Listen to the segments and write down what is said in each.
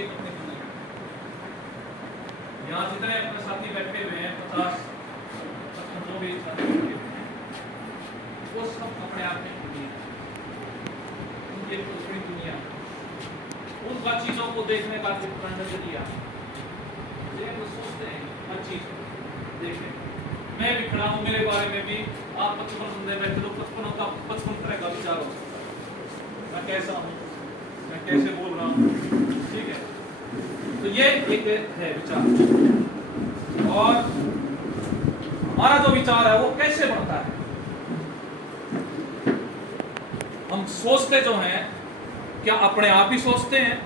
एक अपनी दुनिया। यहाँ जितने अपने साथी बैठे हुए हैं 50 जो भी साथी बैठे हुए हैं वो सब अपने आप में दुनिया, उनकी एक दूसरी दुनिया, उनका चीजों को देखने का नजरिया, वो सोचते हैं हर चीज देखें। मैं भी खड़ा हूँ, मेरे बारे में भी आप 55 बंदे बैठे तो 55 तरह का विचार हो सकता है। मैं कैसा हूँ, मैं कैसे बोल रहा हूँ, ठीक है। तो ये एक है विचार। और हमारा जो विचार है वो कैसे बनता है? हम सोचते जो हैं क्या अपने आप ही सोचते हैं,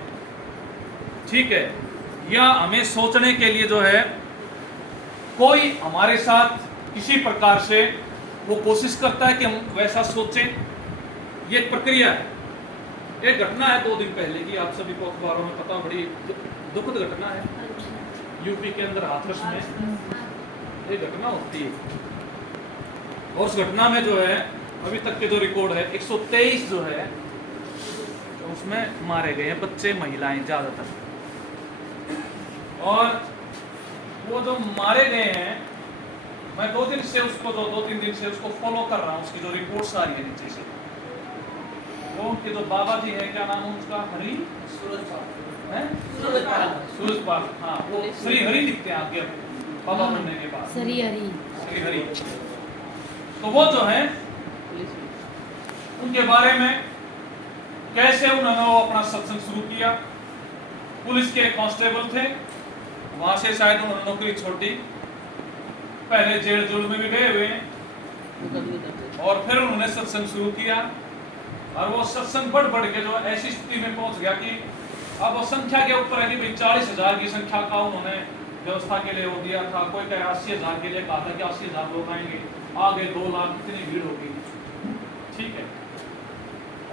ठीक है, या हमें सोचने के लिए जो है कोई हमारे साथ किसी प्रकार से वो कोशिश करता है कि हम वैसा सोचें? ये एक प्रक्रिया है। एक घटना है 2 दिन पहले की, आप सभी को अखबारों में पता, बड़ी दुखद घटना है। यूपी के अंदर हाथरस में एक घटना होती है और उस घटना में जो है अभी तक के जो रिकॉर्ड है 123 जो है उसमें मारे गए हैं, बच्चे महिलाएं ज्यादातर। और वो जो मारे गए हैं, मैं 2 दिन से उसको, जो 2-3 दिन से उसको फॉलो कर रहा हूँ, उसकी जो रिपोर्ट्स आ रही है नीचे से। वो उनके जो बाबा जी है, क्या नाम है उसका, हरि सूरजपाल, हाँ, वो श्री हरि लिखते हैं आगे बाबा बनने के बाद, श्री हरि। तो वो जो है उनके बारे में कैसे उन्होंने वो अपना सत्संग शुरू किया। पुलिस के कांस्टेबल थे, वहां से शायद उन्होंने नौकरी छोड़ी, पहले जेल जुल में भी गए हुए और फिर उन्होंने सत्संग शुरू किया। और वो सत्संग बढ़ के जो ऐसी स्थिति में पहुंच गया कि अब वो संख्या के ऊपर है कि भाई 40,000 की संख्या का उन्होंने व्यवस्था के लिए वो दिया था। कोई कहे 80,000 के लिए कहा था कि 80,000 लोग आएंगे, आगे 2 लाख, इतनी भीड़ होगी, ठीक है।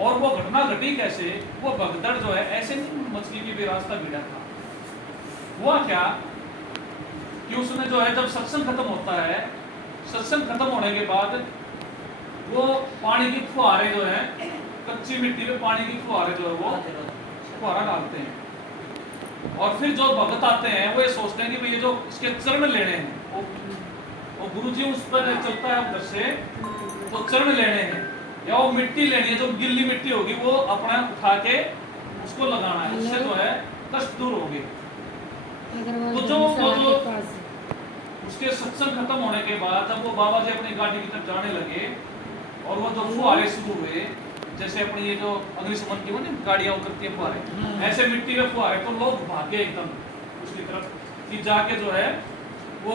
और वो घटना घटी कैसे, वो भगदड़ जो है ऐसे नहीं मछली की भी रास्ता भिड़ा था। हुआ क्या कि उसने जो है जब सत्संग खत्म होता है, सत्संग खत्म होने के बाद वो पानी की फुहारे जो है, कच्ची मिट्टी में पानी की फुहारे जो है वो फुहारा डालते हैं। और फिर जो भगत आते हैं वो ये सोचते हैं कि भाई ये जो इसके चरण लेने हैं, वो गुरुजी उस पर चलता है उधर से, तो चरण लेने हैं या वो मिट्टी लेनी है, जो गिल्ली मिट्टी होगी वो अपना उठा के उसको लगाना है, उससे जो है कष्ट दूर होगी। तो जो उसके सत्संग खत्म होने के बाद जब वो बाबा जी अपनी गाड़ी की तरफ जाने लगे और वो जो फुहारे शुरू हुए, जैसे अपनी ये जो अग्निशमन की वो नहीं गाड़ियां उतरती है फुहारे, ऐसे मिट्टी के फुहारे, तो लोग भागे एकदम उसकी तरफ कि जाके जो है वो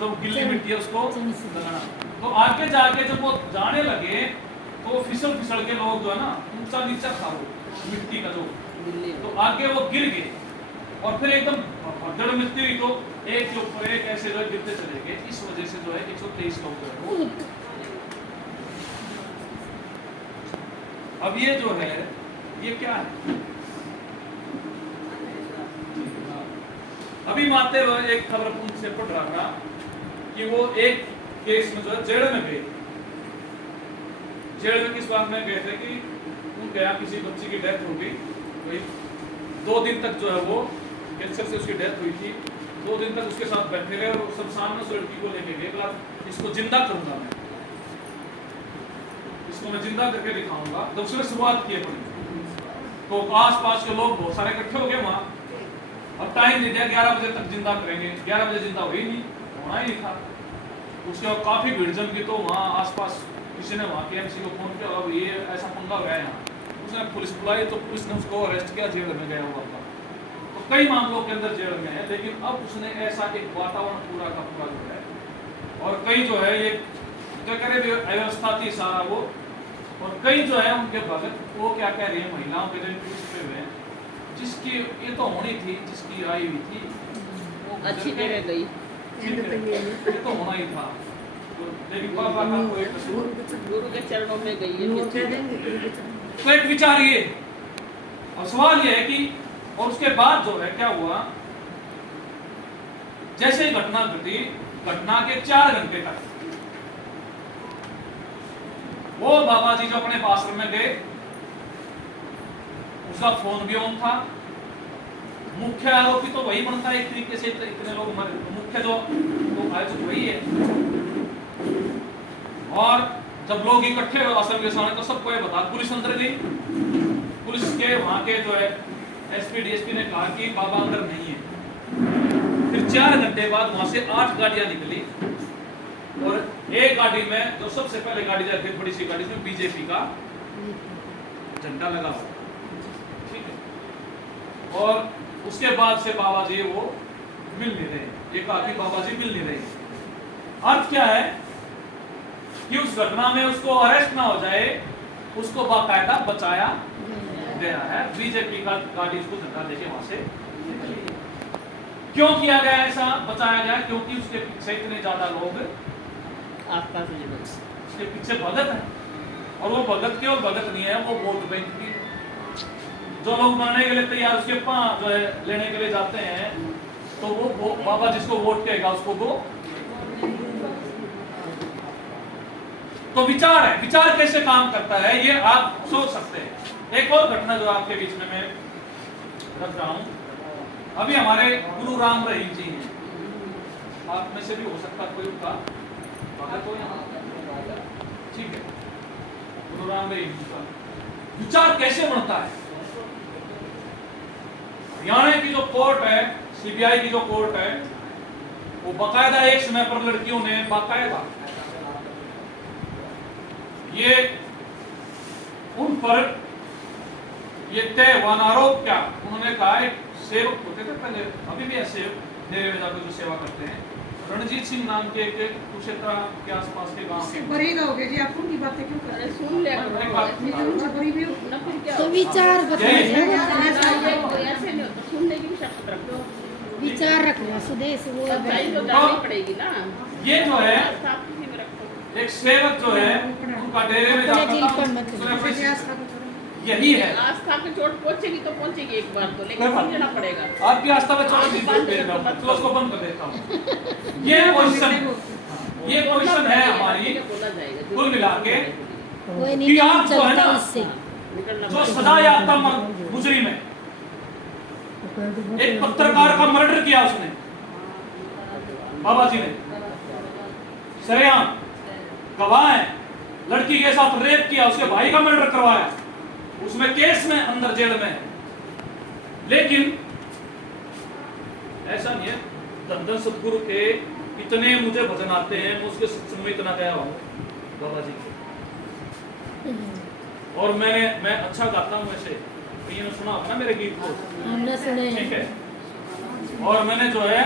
जो गिल्ली मिट्टी है उसको लगाना। तो आगे जाके जब वो जाने लगे तो फिसल के लोग जो है ना ऊंचा नीचा था वो मिट्टी का जो, तो आगे वो गिर गए और फिर एकदम भगदड़ मिलती हुई तो एक के ऊपर एक ऐसे जो गिरते चले गए। इस वजह से जो है 123 लोग जो है। अब ये जो है ये क्या है, अभी मानते हुए एक खबर उनसे पढ़ रहा था कि वो एक केस में जो है जेल में गए। जेल में किस बात में गए थे कि उनके यहाँ किसी बच्ची की डेथ हो गई, 2 दिन तक जो है वो कैंसर से उसकी डेथ हुई थी। 2 दिन तक उसके साथ बैठे रहे और सब सामने उस लड़की को लेके गए, बोला इसको जिंदा करूंगा मैं, इसको मैं जिंदा करके दिखाऊंगा। जब उसने शुरुआत की अपनी, तो आस पास के लोग बहुत सारे इकट्ठे हो गए वहां और टाइम दे दिया 11 बजे तक जिंदा करेंगे। 11 बजे जिंदा हुई नहीं, होना ही नहीं था। उसके बाद काफी भीड़ जम गई, तो वहाँ आसपास किसी ने वहाँ के एमसी को फोन किया, अब ये ऐसा पंगा हो रहा है यहाँ। उसने पुलिस बुलाई तो पुलिस ने उसको अरेस्ट किया, जेल में गया हुआ था। तो कई मामलों के अंदर जेल में है, लेकिन अब उसने ऐसा एक वातावरण पूरा का पूरा जो है, और कई जो है ये क्या करे व्यवस्था थी सारा वो, और कई जो है उनके भगत वो क्या कह रही है महिलाओं के जो पे हुए, जिसकी ये तो होनी थी, जिसकी आई हुई थी वो अच्छी जगह गई, ये तो होना ही था, लेकिन बाबा का कोई कसूर, गुरु के चरणों में गई है। तो एक विचार ये, और सवाल ये है कि और उसके बाद जो है क्या हुआ, जैसे ही घटना घटी, घटना के 4 घंटे तक वो बाबा जी जो अपने आश्रम में गए, उसका फोन भी ऑन था, मुख्य आरोपी तो वही बनता है एक तरीके से, इतने लोग मरे तो मुख्य जो तो आयोजक वही है। और जब लोग इकट्ठे हुए असल के सामने तो सबको ये बता, पुलिस अंदर गई, पुलिस के वहां के जो है एसपी डीएसपी ने कहा कि बाबा अंदर नहीं है। फिर 4 घंटे बाद वहां से 8 गाड़ियां निकली और एक गाड़ी में जो सबसे पहले गाड़ी जाती है बड़ी सी गाड़ी में बीजेपी का झंडा लगा हुआ, ठीक है। और उसके बाद से बाबा जी वो मिल नहीं रहे, ये काफी बाबा जी मिल नहीं रहे। अर्थ क्या है कि उस घटना में उसको अरेस्ट ना हो जाए, उसको बाकायदा बचाया गया है। बीजेपी का गाड़ी उसको धक्का देके वहां से क्यों किया गया, ऐसा बचाया गया क्योंकि उसके पीछे इतने ज्यादा लोग आसपास में लोग। उसके पीछे भगत है, और वो भगत केवल भगत नहीं है, वो वोट बैंक की जो लोग बनने के लिए तैयार उसके पांव जो है लेने के लिए जाते हैं, तो वो बाबा जिसको वोट कहेगा उसको वो। तो विचार है, विचार कैसे काम करता है ये आप सोच सकते हैं। एक और घटना जो आपके बीच में मैं रख रहा हूं, अभी हमारे गुरु राम रहीम जी हैं, आप में से भी हो सकता कोई उनका भगत हो यहाँ, ठीक है। गुरु राम रहीम जी का विचार कैसे बनता है। हरियाणा की जो कोर्ट है, सीबीआई की जो कोर्ट है, वो बाकायदा एक समय पर लड़कियों ने बाकायदा ये उन पर ये तय हुआ आरोप क्या, उन्होंने कहा एक सेवक होते थे पहले, अभी भी ऐसे डेरे में जाकर जो सेवा करते हैं, रणजीत सिंह नाम के एक कुरुक्षेत्र के आसपास के गांव के बरेगा हो गया जी, आप उनकी बातें क्यों कर रहे हैं? सुन लिया करो। एक बात मैं उनसे बरी भी हूँ। ना फिर क्या तो होगा? विचार बताइए, ऐसे नहीं होता, सुनने की भी शक्ति रखो। विचार रखना स्वदेश वो सच्चाई तो जाननी पड़ेगी ना। ये जो है आस्था आप किसी में रखो। एक सेवक जो है उनका डेरे में जाता था, मुझे आस्था को करो। यही है आस्था पे चोट पहुंचेगी तो पहुंचेगी एक बार तो, लेकिन समझना पड़ेगा। आपकी आस्था में चलो तो उसको बंद कर देता हूँ। ये पोजीशन है हमारी बोला जाएगा कुल मिला के कोई कि नहीं आप जो है चलता ना, इससे। जो सजा याफ्ता मुजरिम है, एक पत्रकार का मर्डर किया उसने, बाबा जी ने सरेआम गवाह है, लड़की के साथ रेप किया, उसके भाई का मर्डर करवाया, उसमें केस में अंदर जेल में है। लेकिन ऐसा नहीं है, धन सतगुरु के इतने मुझे भजन आते हैं, मैं उसके सत्संग में इतना गया हूं बाबा जी के, और मैं अच्छा गाता हूं वैसे, ये ने सुना होगा ना मेरे गीत को, हमने सुने हैं। ठीक है। और मैंने जो है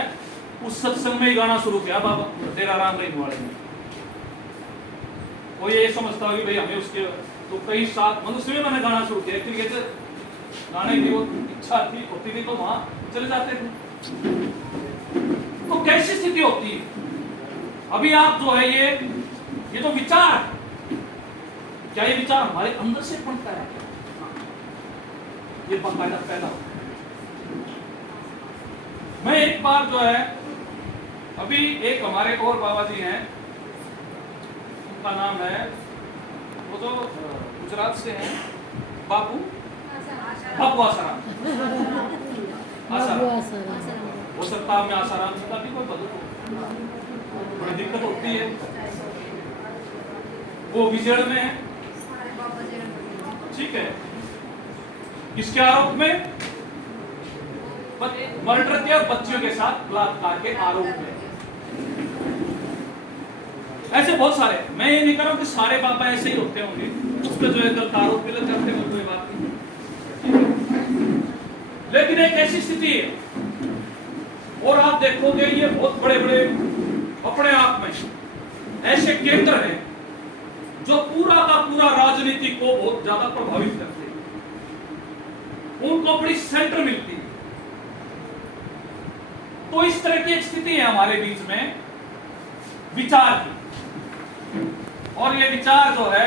उस सत्संग में ही गाना शुरू किया बाबा तेरा राम रहीम वाले में। वो ये समझता है कि भाई हमें उसके तो कई साल मतलब उसमें मैंने गाना शुरू किया, क्योंकि गाने की वो इच्छा थी होती थी तो वहां चले जाते थे। तो कैसी स्थिति होती है, अभी आप जो है ये तो विचार, क्या ये विचार हमारे अंदर से बनता है, ये बाकायदा पैदा होता है। मैं एक बार जो है अभी एक हमारे और बाबा जी हैं, उनका नाम है, वो तो गुजरात से हैं, बापू आसाराम, हो सकता है मैं आसाराम से भी कोई बदल हो, बड़ी दिक्कत होती है। वो विजय में है, ठीक है, किसके आरोप में, मर्डर किया, बच्चियों के साथ बलात्कार के आरोप में। ऐसे बहुत सारे, मैं ये नहीं कर रहा हूं कि सारे बाबा ऐसे ही होते होंगे, उस पर जो है गलत आरोप भी लग जाते हैं, कोई बात नहीं, लेकिन एक ऐसी स्थिति है, और आप देखोगे ये बहुत बड़े बड़े अपने आप में ऐसे केंद्र हैं जो पूरा का पूरा राजनीति को बहुत ज्यादा प्रभावित करते हैं, उनको बड़ी सेंटर मिलती है। तो इस तरह की एक स्थिति है हमारे बीच में विचार की, और ये विचार जो है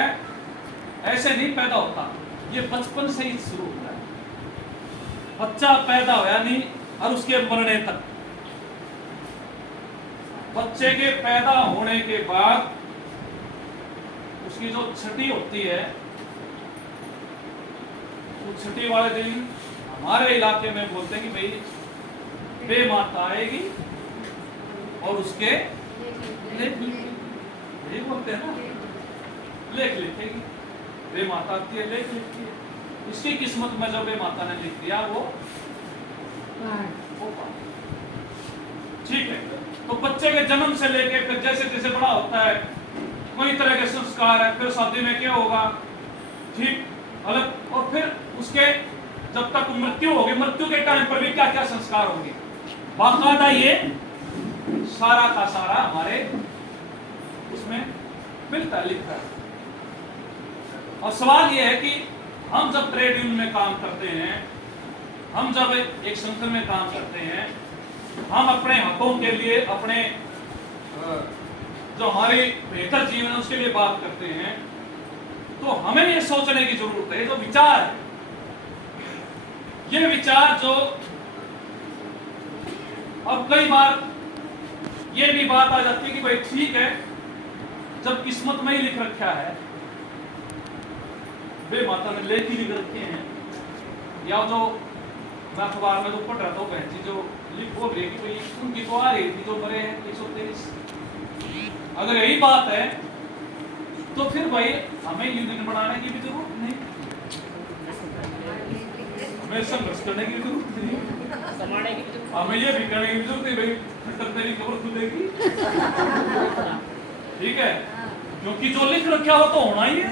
ऐसे नहीं पैदा होता, ये बचपन से ही शुरू होता है। बच्चा पैदा होया नहीं और उसके मरने तक, बच्चे के पैदा होने के बाद उसकी जो छठी होती है, तो छठी वाले दिन हमारे इलाके में बोलते हैं कि भाई बे माता आएगी और उसके लेख लिखेगी, यही बोलते हैं ना, लेख लिखेगी। बे माता आती है, लेख लिखती है। इसकी किस्मत में जो बे माता ने लिख दिया वो पार। ठीक है, तो बच्चे के जन्म से लेके फिर जैसे जैसे बड़ा होता है कई तरह के संस्कार है, फिर शादी में क्या होगा, ठीक अलग, और फिर उसके जब तक मृत्यु होगी, मृत्यु के टाइम पर भी क्या क्या संस्कार होंगे, बाकायदा ये सारा का सारा हमारे उसमें मिलता है, लिखता है। और सवाल ये है कि हम जब ट्रेड यूनियन में काम करते हैं, हम जब एक संगठन में काम करते हैं, हम अपने हकों के लिए, अपने जो हमारी बेहतर जीवन है उसके लिए बात करते हैं, तो हमें ये सोचने की जरूरत है, जो विचार है, ये विचार जो अब कई बार ये भी बात आ जाती है कि भाई ठीक है, जब किस्मत में ही लिख रखा है, बे माता ने लेख ही लिख रखे हैं, या जो मैं अखबार में तो पढ़ रहा था बहन जी जो लिख बोल रही है कि भाई उनकी तो आ रही थी जो मरे हैं 123, अगर यही बात है तो फिर भाई हमें यूनियन बनाने की भी जरूरत नहीं, हमें संघर्ष करने की जरूरत नहीं, हमें ये भी करने की जरूरत है भाई फिर तेरी खबर खुलेगी। ठीक है, क्योंकि जो लिख रखा हो तो होना ही है।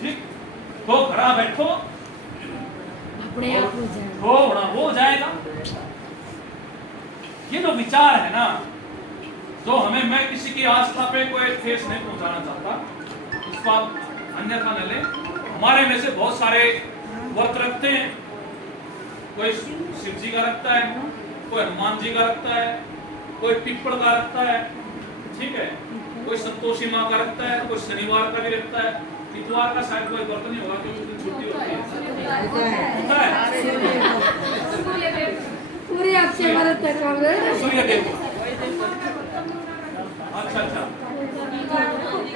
ठीक, तो घड़ा बैठो, अपने आप हो जाएगा, हो जाएगा। ये जो विचार है ना, जो हमें, मैं किसी की आस्था पे कोई ठेस नहीं पहुंचाना चाहता, इसको आप अन्यथा न ले। हमारे में से बहुत सारे व्रत रखते हैं, कोई शिव जी का रखता है, कोई हनुमान जी का रखता है, कोई पिपल का रखता है, ठीक है, कोई संतोषी माँ का रखता है, कोई शनिवार का भी रखता है। इतवार का शायद कोई व्रत नहीं होगा क्योंकि उस दिन छुट्टी होती है। पूरे आपसे मदद कर रहा हूँ। सूर्य देव, अच्छा,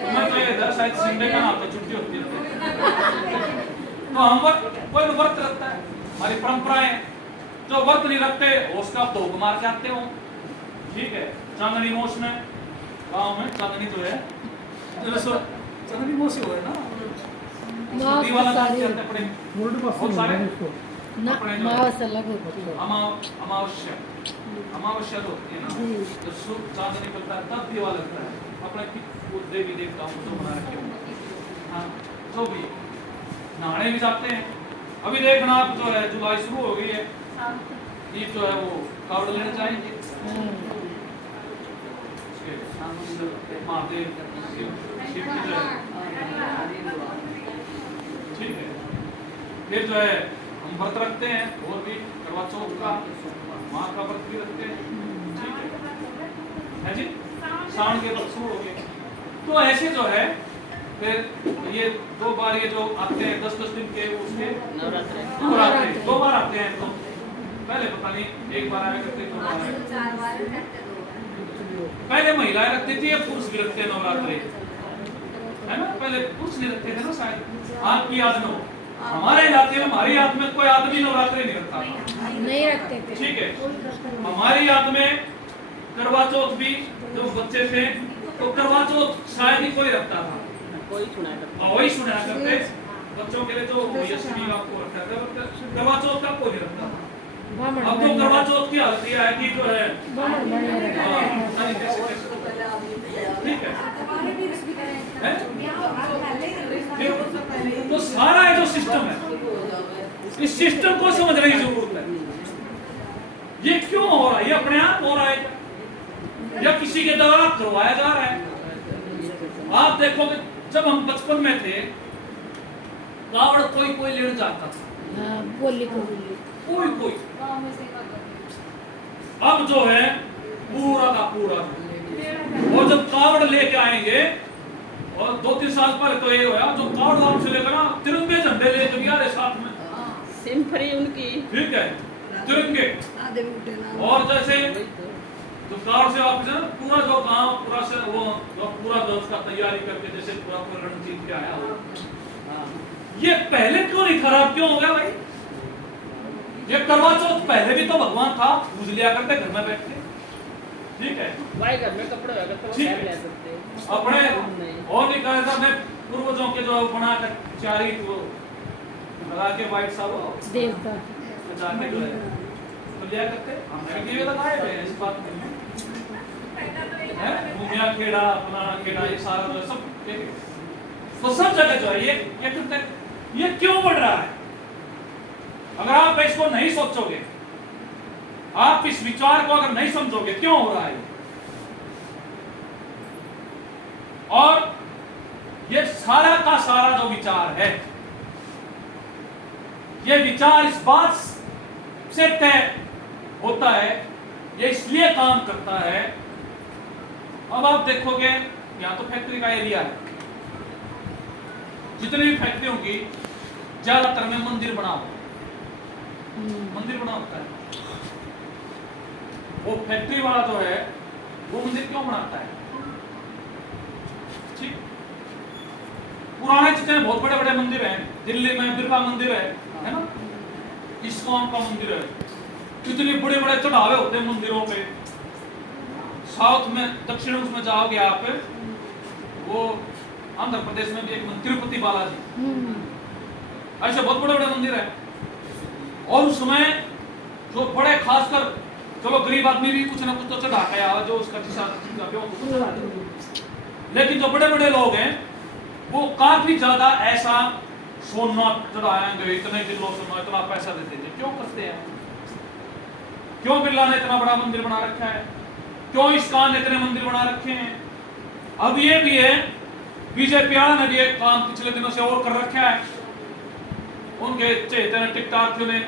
मैं तो ये था शायद संडे का नाम तो छुट्टी होती है, तो हम कोई व्रत रखता है, हमारी परंपराएं। जो व्रत नहीं रखते उसका भोग मार के आते हो, ठीक है। चांदनी मोश में, गाँव में चांदनी जो है, चांदनी मोश ही हो है ना, वाला अपने बहुत सारे अमावस्या अलग होती है, अमावस्या, अमावस्या तो होती है ना, तो सूर्य चांद निकलता है तब दीवा लगता है, अपने देवी देवताओं को बना रखे होंगे। हाँ, जो भी नहाने भी जाते हैं। अभी देखना आप जो है जुलाई शुरू हो गई है, ये जो है वो कावड़ लेने जाएंगे, महादेव शिव की जो है, ठीक है। फिर जो है हम व्रत रखते हैं, और भी करवा चौथ का, माँ का व्रत भी रखते हैं, ठीक है जी। सावन के व्रत शुरू हो गए, तो ऐसे जो है फिर ये 2 बार ये जो आते हैं 10-10 दिन के उसके नवरात्रे 2 बार आते हैं। तो पहले पता नहीं 1 बार आया करते, 2 बार आया, पहले महिलाएं रखती थी, अब पुरुष भी रखते हैं नवरात्रे, है ना। पहले पुरुष नहीं रखते थे ना, शायद आपकी याद में हो, हमारे इलाके में, हमारी याद में कोई आदमी नवरात्रि नहीं रखता था, नहीं रखते थे, ठीक है। हमारी याद में करवा चौथ भी जो बच्चे थे तो करवा चौथ शायद ही कोई रखता था, वही सुनाया करते बच्चों के लिए, जो यशवी आपको रखा था, करवा चौथ का कोई नहीं रखता था। अब तो करवा चौथ की हालत यह है कि जो है, ठीक है, तो सारा ये जो सिस्टम है, इस सिस्टम को समझने की जरूरत है। ये क्यों हो रहा है, ये अपने आप हो रहा है या किसी के द्वारा करवाया जा रहा है। आप देखोगे जब हम बचपन में थे, कावड़ कोई कोई लेने जाता था, कोई, अब जो है पूरा का पूरा, और जब कावड़ लेके आएंगे, और 2-3 साल पहले तो ये हुआ, जो कावड़ धाम से लेकर ना तिरंगे झंडे लेकर भी आ रहे साथ में, सिंपरी उनकी, ठीक है, तिरंगे। और जैसे तो कावड़ से वापस है पूरा जो गांव पूरा से वो पूरा उसका तैयारी करके जैसे पूरा रण जीत के आया हो। ये पहले क्यों नहीं खराब क्यों हो गया भाई? ये करवा चौथ पहले भी तो भगवान था, पूज लिया करते घर में बैठ के, ठीक है। भाई घर में कपड़े अगर तो ठीक पहन है। ले सकते हैं। अपने नहीं। और नहीं कहा था, मैं पूर्वजों के जो बना कर चारी वो लगा के व्हाइट सा वो देवता जाके जो है तो लिया करते, हमने भी ये लगाए हुए हैं इस बात में है, घूमिया खेड़ा अपना खेड़ा ये सारा जो सब एक तो सब जगह जो है ये करते हैं। ये क्यों बढ़ रहा है? अगर आप इसको नहीं सोचोगे, आप इस विचार को अगर नहीं समझोगे क्यों हो रहा है, और ये सारा का सारा जो विचार है, ये विचार इस बात से तय होता है, ये इसलिए काम करता है। अब आप देखोगे यहां तो फैक्ट्री का एरिया है, जितनी भी फैक्ट्री होगी ज्यादातर में मंदिर बना होता है, मंदिर बना होता है। वो फैक्ट्री वाला जो है वो मंदिर क्यों बनाता है? ठीक, पुराने जितने बहुत बड़े बड़े मंदिर हैं, दिल्ली में बिरला मंदिर है ना, इस्कॉन का मंदिर है, इतने बड़े बड़े चढ़ावे होते हैं मंदिरों पे। साउथ में दक्षिण उसमें जाओगे आप, वो आंध्र प्रदेश में भी एक मंदिर तिरुपति बालाजी, ऐसे बहुत बड़े बड़े मंदिर है। और उसमें जो बड़े खासकर चलो गरीब आदमी भी कुछ ना कुछ तो चढ़ा के आवा, जो उसका लेकिन जो बड़े बड़े लोग हैं वो काफी ज्यादा ऐसा सोना चढ़ाएंगे, इतने किलो सोना, इतना पैसा देते थे। क्यों करते हैं? क्यों बिरला ने इतना बड़ा मंदिर बना रखा है? क्यों इस्कॉन ने इतने मंदिर बना रखे हैं? अब ये भी है, बीजेपी ने भी एक काम पिछले दिनों से और कर रखा है, उनके चेतन टिकटॉक ने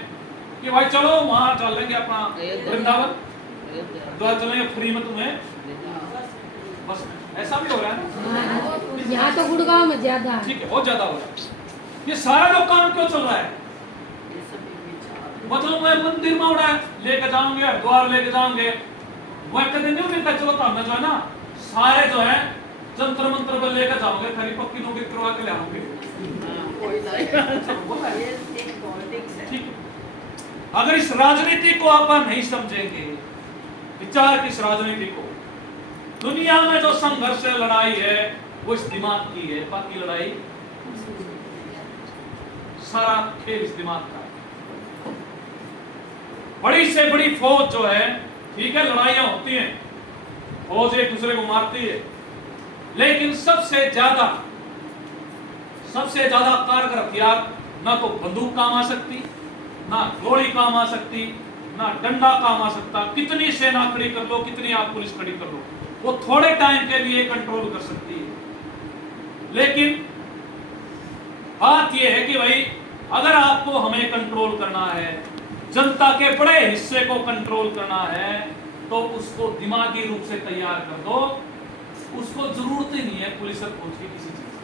कि भाई चलो वहां चल लेंगे अपना वृंदावन, द्वार चलेंगे फ्री में तुम्हें, बस ऐसा भी हो रहा है। यहाँ तो गुड़गांव में ज्यादा है। ठीक है, बहुत ज्यादा हो रहा है। ये सारा लोग काम क्यों चल रहा है? मतलब मैं मंदिर में उड़ा लेके जाऊंगे, द्वार लेके जाऊंगे, वो एक दिन नहीं मिलता, चलो काम में जो है ना सारे जो है जंतर मंत्र पर लेकर जाओगे, खाली पक्की नौकरी करवा के ले आओगे। ठीक है, अगर इस राजनीति को आप नहीं समझेंगे, विचार की इस राजनीति को, दुनिया में जो संघर्ष लड़ाई है वो इस दिमाग की है, बाकी लड़ाई सारा खेल इस दिमाग का है। बड़ी से बड़ी फौज जो है, ठीक है लड़ाइयां होती हैं, फौज एक दूसरे को मारती है, लेकिन सबसे ज्यादा कारगर हथियार ना तो बंदूक काम आ सकती, ना गोली काम आ सकती, ना डंडा काम आ सकता। कितनी सेना खड़ी कर लो, कितनी आप पुलिस खड़ी कर लो, वो थोड़े टाइम के लिए कंट्रोल कर सकती है। लेकिन बात यह है कि भाई अगर आपको हमें कंट्रोल करना है, जनता के बड़े हिस्से को कंट्रोल करना है, तो उसको दिमागी रूप से तैयार कर दो, उसको जरूरत ही नहीं है पुलिस और फौज की किसी चीज की।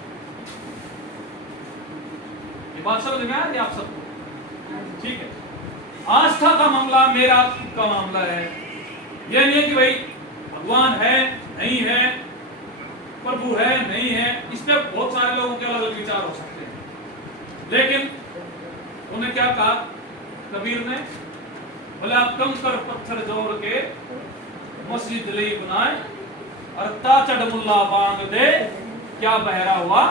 ये बात समझ में आ रही है आप सबको? ठीक है, आस्था का मामला मेरा का मामला है। यह नहीं है कि भाई भगवान है नहीं है, प्रभु है नहीं है, इस पे बहुत सारे लोगों के अलग अलग विचार हो सकते हैं। लेकिन उन्हें क्या कहा कबीर ने? बोले आप कंकर पत्थर जोड़ के मस्जिद ले बनाए और ताचड़ मुल्ला बांग दे, क्या बहरा हुआ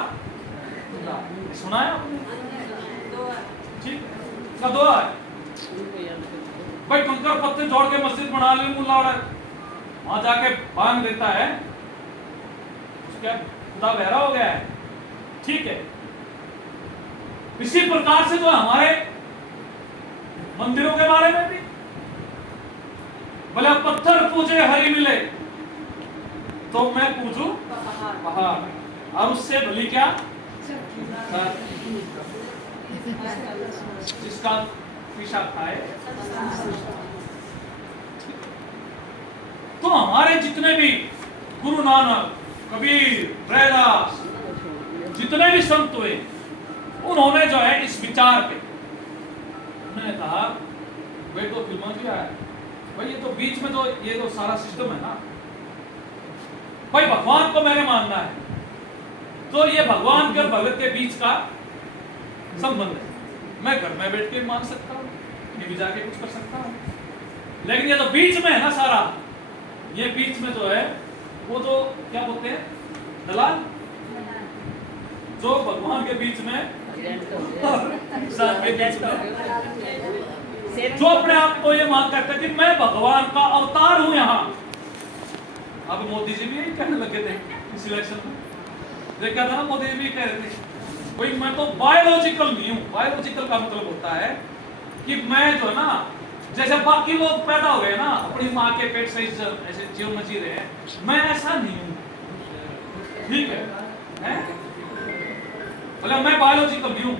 सुना है आपने? ठीक है, दुआ है भाई, कंकर पत्थर जोड़ के मस्जिद बना ले मुल्ला, वहां जाके बांग देता है, क्या खुदा बहरा हो गया है? ठीक है, इसी प्रकार से तो हमारे मंदिरों के बारे में भी बोले पत्थर पूजे हरि मिले तो मैं पूजू पहाड़, और उससे भली क्या जिसका पीछा खाए। तो हमारे जितने भी गुरु नानक, कबीर, रैदास, जितने भी संत हुए, उन्होंने जो है इस विचार पे उन्होंने कहा वे तो फिल्मों किया है भाई, ये तो बीच में तो ये तो सारा सिस्टम है ना भाई, भगवान को मैंने मानना है तो ये भगवान के और भगत के बीच का संबंध है, मैं घर में बैठ के मान सकता हूँ, ये भी जाके कुछ कर सकता है। लेकिन ये तो बीच में है ना सारा, ये बीच में जो है वो तो क्या बोलते हैं, दलाल, जो भगवान के बीच में इंसान के बीच में, जो अपने आप को ये मान करते हैं कि मैं भगवान का अवतार हूं यहाँ। अब मोदी जी भी यही कहने लगे थे इस इलेक्शन में, देखा था ना, मोदी जी भी कह रहे थे भाई मैं तो बायोलॉजिकल नहीं हूं। बायोलॉजिकल का मतलब होता है कि मैं जो है ना, जैसे बाकी लोग पैदा हो गए ना अपनी माँ के पेट से ऐसे जीवन जी रहे हैं, मैं ऐसा नहीं हूं, ठीक है, हैं? बोले मैं बायोलॉजिकल नहीं हूं,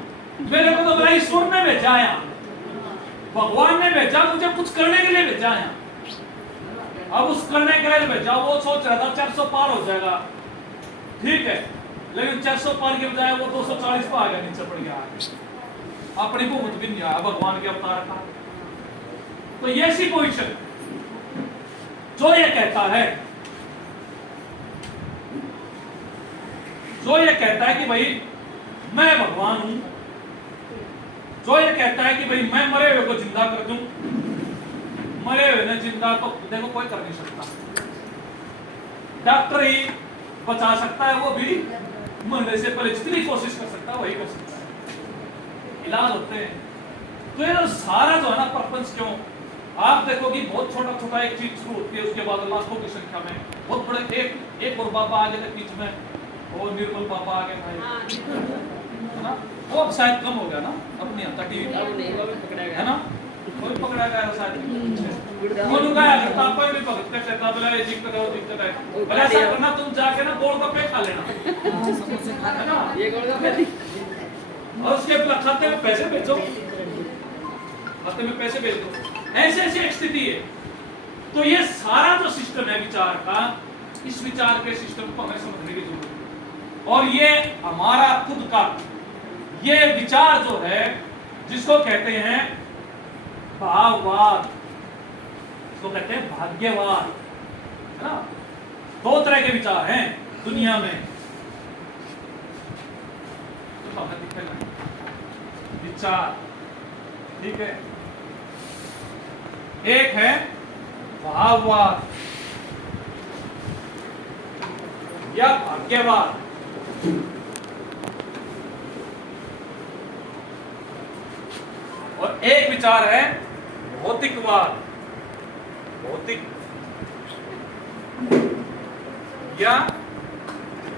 मेरे को तो मेरा ईश्वर ने भेजा है, भगवान ने भेजा, मुझे कुछ करने के लिए भेजा है। अब उस करने के लिए भेजा, वो सोच रहा था 400 पार हो जाएगा, ठीक है, लेकिन 400 पार के बजाय वो 240 पर आ गया, नीचे पड़ गया, अपनी भूमत भी नहीं आया भगवान के अवतार का। तो ये ऐसी पोजीशन जो ये कहता है, जो ये कहता है कि भाई मैं भगवान हूं, जो ये कहता है कि भाई मैं मरे हुए को जिंदा कर दूं, मरे हुए ने जिंदा तो देखो कोई कर नहीं सकता, डॉक्टर ही बचा सकता है, वो भी मरने से पहले जितनी कोशिश कर सकता है वही कर सकता है, इलाज होते हैं। तो ये सारा जो है ना प्रपंच, क्यों आप देखो कि बहुत छोटा छोटा एक चीज शुरू होती है, उसके बाद लाखों की संख्या में बहुत बड़े एक और बाबा आगे थे बीच में, वो निर्मल बाबा आगे था, है ना, वो अब शायद कम हो गया ना, अब नहीं आता टीवी है ना, कोई पकड़ा गया शायद, वो लोग आया करता कोई भी भगत का कहता बोला ये दिक्कत है वो दिक्कत है, बोला ऐसा करना तुम जाके ना गोलगप्पे खा लेना, है ना, ये गोलगप्पे और उसके खाते में पैसे भेजो, खाते में पैसे भेज दो, ऐसे ऐसी एक स्थिति है। तो ये सारा जो सिस्टम है विचार का, इस विचार के सिस्टम को हमें समझने की जरूरत है। और ये हमारा खुद का ये विचार जो है, जिसको कहते हैं भाववाद, इसको कहते हैं भाग्यवाद, है ना, दो तरह के विचार हैं दुनिया में। तो विचार, ठीक है, एक है भाववाद या भाग्यवाद, और एक विचार है भौतिकवाद, भौतिक, या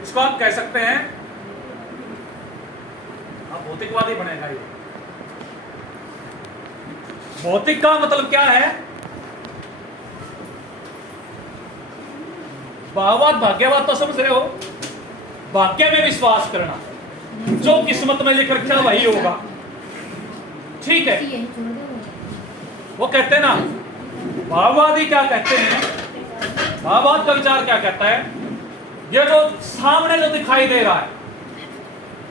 इसको आप कह सकते हैं, अब भौतिकवाद ही बनेगा ये। भौतिक का मतलब क्या है, भाववाद भाग्यवाद तो समझ रहे हो, भाग्य में विश्वास करना, जो किस्मत में लिख रखा वही होगा, ठीक है। वो कहते हैं ना, भाववादी क्या कहते हैं, भाववाद का विचार क्या कहता है, ये जो सामने जो दिखाई दे रहा है,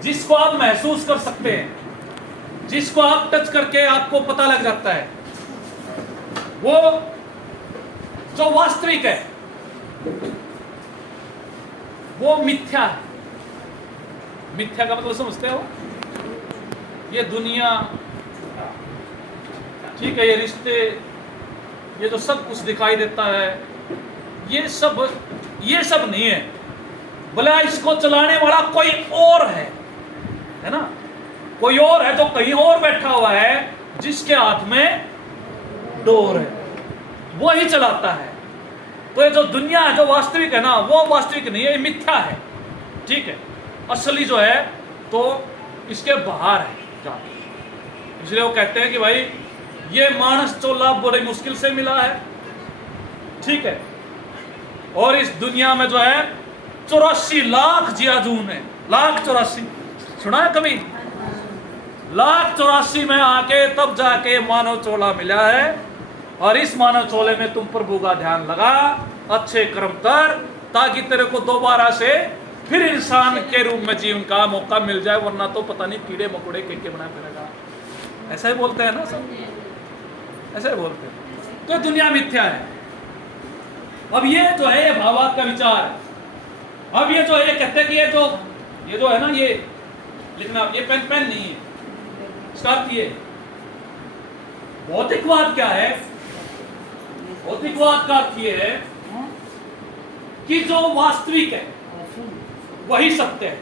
जिसको आप महसूस कर सकते हैं, जिसको आप टच करके आपको पता लग जाता है, वो जो वास्तविक है वो मिथ्या है। मिथ्या का मतलब समझते हो, ये दुनिया, ठीक है, ये रिश्ते, ये जो सब कुछ दिखाई देता है, ये सब नहीं है, बोला इसको चलाने वाला कोई और है ना, कोई और है जो कहीं और बैठा हुआ है, जिसके हाथ में डोर है, वो ही चलाता है। तो ये जो दुनिया है, जो वास्तविक है ना, वो वास्तविक नहीं है, ये मिथ्या है, ठीक है। असली जो है तो इसके बाहर है, इसलिए वो कहते हैं कि भाई ये मानस चोला बड़ी मुश्किल से मिला है, ठीक है, और इस दुनिया में जो है 84 लाख जियाजून है, 1,84,000 सुना है कभी, 1,84,000 में आके तब जाके मानव चोला मिला है। और इस मानव चोले में तुम प्रभु का ध्यान लगा, अच्छे कर्म कर, ताकि तेरे को दोबारा से फिर इंसान के रूप में जीवन का मौका मिल जाए, वरना तो पता नहीं कीड़े मकोड़े के बना फिरेगा। ऐसा ही बोलते हैं ना सब, ऐसा ही बोलते हैं। तो दुनिया मिथ्या है। अब ये जो है ये भाववाद का विचार है। अब ये जो है ये कहते हैं कि ये जो है ना, ये लिखना, ये पेन नहीं है, इसका अर्थ ये भौतिकवाद क्या है? भौतिकवाद का अर्थ यह है कि जो वास्तविक है वही सत्य है,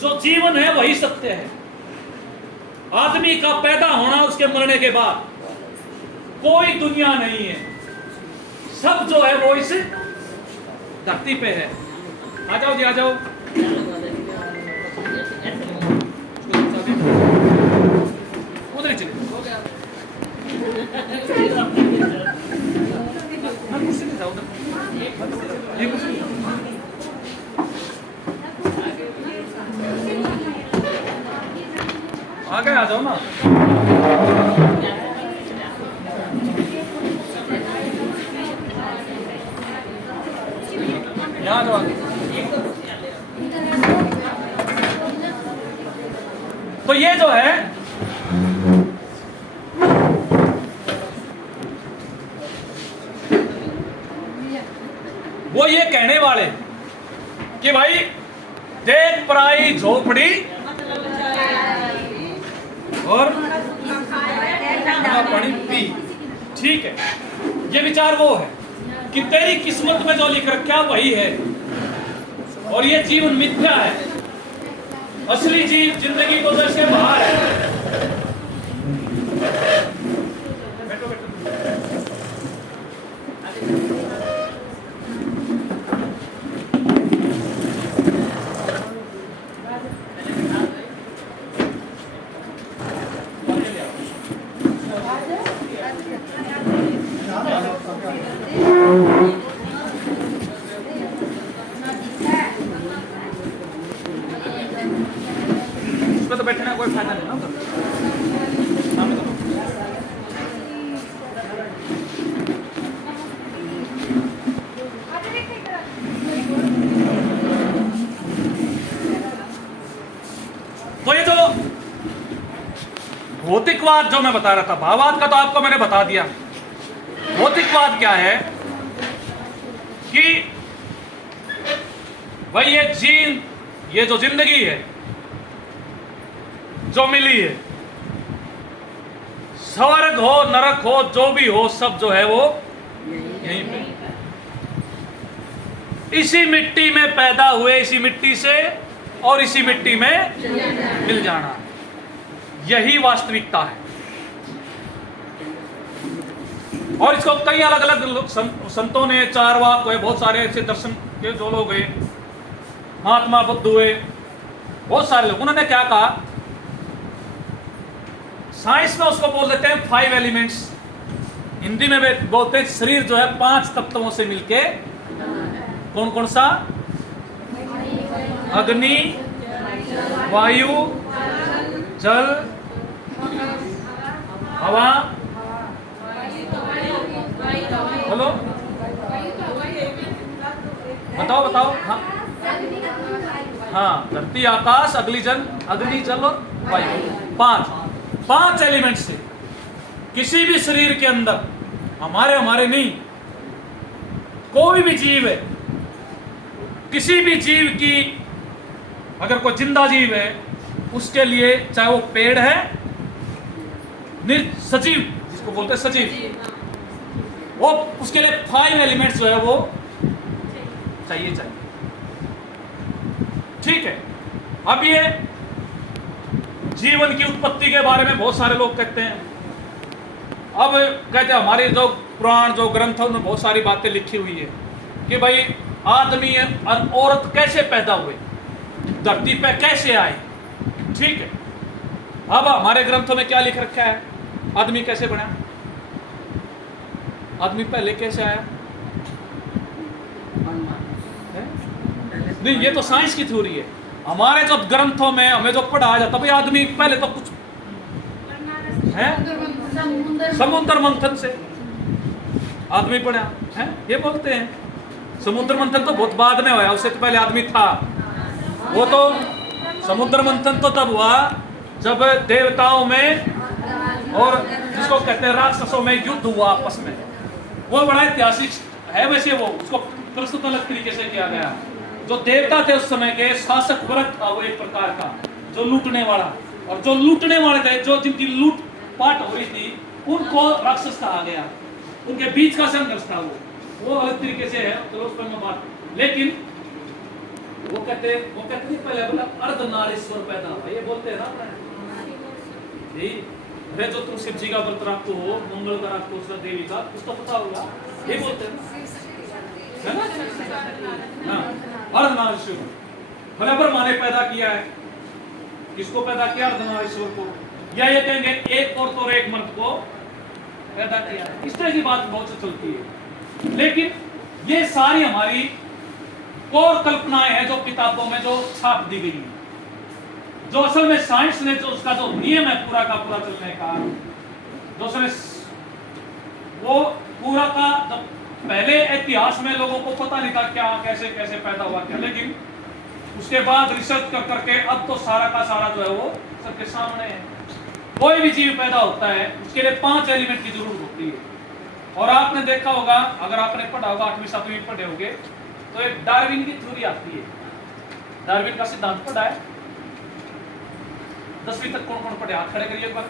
जो जीवन है वही सत्य है। आदमी का पैदा होना, उसके मरने के बाद कोई दुनिया नहीं है, सब जो है वो इस धरती पे है। आ जाओ जी, आ जाओ। उधर ही चले, कुर्सी पे जाओ, उधर ये कुर्सी। आगे आ जाओ ना। यहाँ जाओ। तो ये जो है वो ये कहने वाले कि भाई देख पराई झोपड़ी और पानी पी। ठीक है, ये विचार वो है कि तेरी किस्मत में जो लिख रखा वही है, और ये जीवन मिथ्या है। असली जीव जिंदगी तो जैसे बाहर है। बैठो बैठो। उसमें तो बैठने का कोई फायदा नहीं ना उधर। सामने तो ये जो भौतिकवाद जो मैं बता रहा था, भाववाद का तो आपको मैंने बता दिया। भौतिकवाद क्या है कि भाई ये जो जिंदगी है जो मिली है, स्वर्ग हो नरक हो जो भी हो, सब जो है वो यहीं पे, इसी मिट्टी में पैदा हुए, इसी मिट्टी से और इसी मिट्टी में मिल जाना, यही वास्तविकता है। और इसको कई अलग अलग संतों ने, चारवाक हुए, बहुत सारे ऐसे दर्शन के जो लोग हुए, महात्मा बुद्ध हुए, बहुत सारे लोग, उन्होंने क्या कहा, साइंस में उसको बोल देते हैं 5 एलिमेंट्स, हिंदी में बोलते हैं शरीर जो है 5 तत्वों से मिलके, कौन कौन सा? अग्नि, वायु, जल, हवा, बोलो बताओ बताओ। हाँ हाँ, धरती, आकाश, अग्नि, जल और वायु, 5 एलिमेंट से किसी भी शरीर के अंदर, हमारे नहीं, कोई भी जीव है, किसी भी जीव की अगर कोई जिंदा जीव है, उसके लिए चाहे वो पेड़ है, सजीव जिसको बोलते हैं सजीव, वो उसके लिए 5 एलिमेंट्स जो है वो चाहिए। ठीक है, अब ये जीवन की उत्पत्ति के बारे में बहुत सारे लोग कहते हैं। अब कहते हैं हमारे जो पुराण, जो ग्रंथ है, उनमें बहुत सारी बातें लिखी हुई है कि भाई आदमी और औरत कैसे पैदा हुए, धरती पे कैसे आए। ठीक है, अब हमारे ग्रंथों में क्या लिख रखा है, आदमी कैसे बना, आदमी पहले कैसे आया? नहीं, ये तो साइंस की थ्योरी है। हमारे जो ग्रंथों में हमें जो पढ़ाया जाता, भाई आदमी पहले तो कुछ है, समुद्र मंथन से आदमी पड़ा है, ये बोलते हैं। समुद्र मंथन तो बहुत बाद में हुआ, उससे तो पहले आदमी था। वो तो समुद्र मंथन तो तब हुआ जब देवताओं में और जिसको कहते हैं राक्षसों में युद्ध हुआ आपस में। वो बड़ा ऐतिहासिक है वैसे, वो उसको प्रस्तुत अलग तरीके से किया गया। जो देवता थे उस समय के, शासक वर्ग था वो एक प्रकार का, जो लूटने वाला, और जो लूटने वाले थे, जो जिनकी लूट पाट हो रही थी, उनको राक्षस कहा गया, उनके बीच का संघर्ष था वो अलग तरीके से है, चलो उस पर मैं बात, लेकिन वो कहते नहीं पहले बोला अर्धनारीश्वर पैदा हुआ, ये बोलते हैं ना अपने यही, अरे जो तुम शिव जी का व्रत रखते हो, मंगल का रखते हो, उसका देवी का, कुछ तो पता होगा, ये बोलते हैं है ना, हाँ अर्धनारीश्वर भले पर माने पैदा किया है, किसको पैदा किया? अर्धनारीश्वर को, या ये कहेंगे एक औरत और एक मर्द को पैदा किया, इस तरह की बात बहुत से चलती है। लेकिन ये सारी हमारी और कल्पनाएं हैं जो किताबों में जो छाप दी गई है, जो असल में साइंस ने जो उसका जो नियम है पूरा का पूरा चलने का, जो उसने वो पूरा का जब पहले इतिहास में लोगों को पता नहीं था क्या कैसे कैसे पैदा हुआ क्या, लेकिन उसके बाद रिसर्च कर करके अब तो सारा का सारा जो है वो सबके सामने है। कोई भी जीव पैदा होता है उसके लिए 5 एलिमेंट की जरूरत होती है, और आपने देखा होगा, अगर आपने पढ़ा होगा 8वीं 7वीं में पढ़े होंगे, तो एक डार्विन की थ्योरी आती है, डार्विन का सिद्धांत पढ़ा है? 10वीं तक कौन कौन पढ़े? हाथ खड़े करिए एक बार।